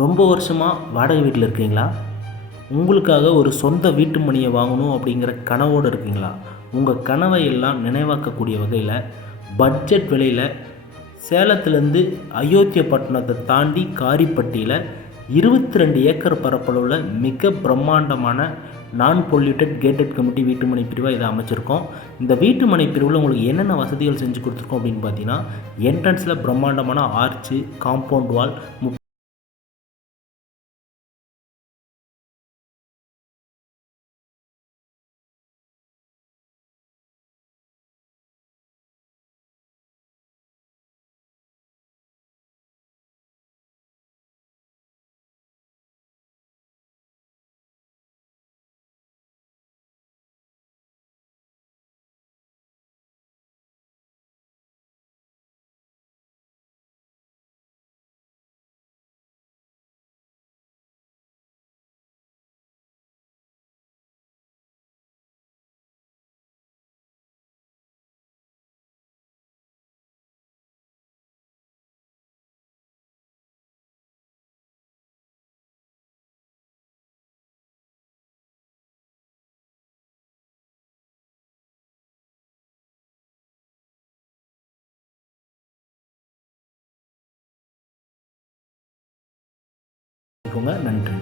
ரொம்ப வருஷமாக வாடகை வீட்டில் இருக்கீங்களா? உங்களுக்காக ஒரு சொந்த வீட்டு மனையை வாங்கணும் அப்படிங்கிற கனவோடு இருக்கீங்களா? உங்கள் கனவை எல்லாம் நினைவாக்கக்கூடிய வகையில் பட்ஜெட் விலையில் சேலத்துலேருந்து அயோத்தியப்பட்டினத்தை தாண்டி காரிப்பட்டியில் 22 ஏக்கர் பரப்பளவில் மிக பிரம்மாண்டமான நான் பொல்யூட்டட் கேட்டட் கமிட்டி வீட்டுமனை பிரிவாக இதை அமைச்சிருக்கோம். இந்த வீட்டுமனை பிரிவில் உங்களுக்கு என்னென்ன வசதிகள் செஞ்சு கொடுத்துருக்கோம் அப்படின்னு பார்த்தீங்கன்னா, என்ட்ரன்ஸில் பிரம்மாண்டமான ஆர்ச்சு, காம்பவுண்ட் வால், நன்றி.